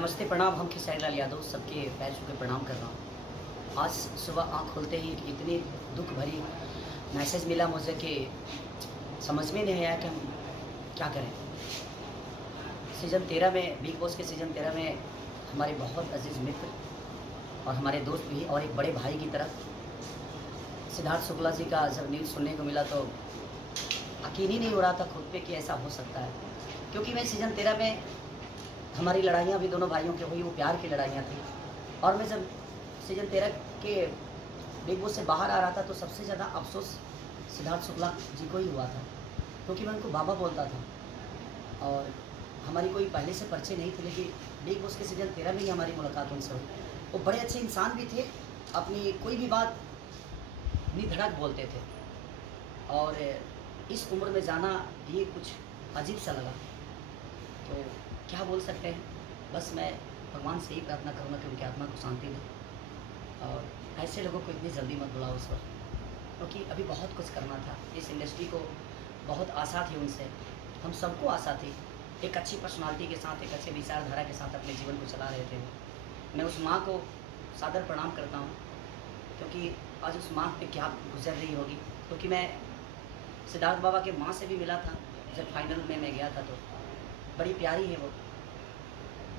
नमस्ते, प्रणाम। हम खेसारी लाल यादव सबके पैर छू के प्रणाम कर रहा हूँ। आज सुबह आँख खोलते ही इतनी दुख भरी मैसेज मिला मुझे कि समझ में नहीं आया कि हम क्या करें। सीज़न 13 में, बिग बॉस के सीज़न 13 में हमारे बहुत अजीज़ मित्र और हमारे दोस्त भी और एक बड़े भाई की तरह सिद्धार्थ शुक्ला जी का जब न्यूज़ सुनने को मिला तो यकीन ही नहीं हो रहा था खुद पे कि ऐसा हो सकता है। क्योंकि मैं सीज़न 13 में हमारी लड़ाइयाँ भी दोनों भाइयों की हुई, वो प्यार की लड़ाइयाँ थी। और मैं जब सीज़न 13 के बिग बॉस से बाहर आ रहा था तो सबसे ज़्यादा अफ़सोस सिद्धार्थ शुक्ला जी को ही हुआ था, क्योंकि मैं उनको बाबा बोलता था और हमारी कोई पहले से परिचय नहीं थी। लेकिन बिग बॉस के सीज़न 13 में ही हमारी मुलाकात उनसे हुई। वो बड़े अच्छे इंसान भी थे, अपनी कोई भी बात निधड़क बोलते थे और इस उम्र में जाना ये कुछ अजीब सा लगा। तो क्या बोल सकते हैं, बस मैं भगवान से ही प्रार्थना करूँगा कि उनकी आत्मा को शांति दे और ऐसे लोगों को इतनी जल्दी मत बुलाओ उस वक्त, क्योंकि अभी बहुत कुछ करना था। इस इंडस्ट्री को बहुत आशा थी उनसे, हम सबको आशा थी। एक अच्छी पर्सनालिटी के साथ, एक अच्छे विचारधारा के साथ अपने जीवन को चला रहे थे। मैं उस माँ को सादर प्रणाम करता हूँ, क्योंकि आज उस माँ पे क्या गुजर रही होगी। क्योंकि मैं सिद्धार्थ बाबा के माँ से भी मिला था जब फाइनल में मैं गया था, तो बड़ी प्यारी है वो।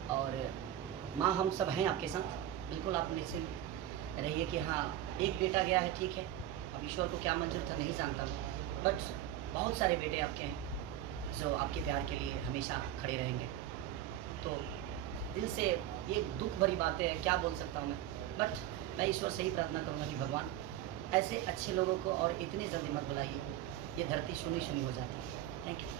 और माँ, हम सब हैं आपके साथ, बिल्कुल आप निश्चिंत रहिए कि हाँ, एक बेटा गया है, ठीक है, अब ईश्वर को क्या मंजूर था नहीं जानता, बट बहुत सारे बेटे आपके हैं जो आपके प्यार के लिए हमेशा खड़े रहेंगे। तो दिल से ये दुख भरी बातें हैं, क्या बोल सकता हूँ मैं, बट मैं ईश्वर से ही प्रार्थना करूँगा कि भगवान ऐसे अच्छे लोगों को और इतनी जल्दी मत बुलाइए, ये धरती सुनी सुनी हो जाती है। Thank you.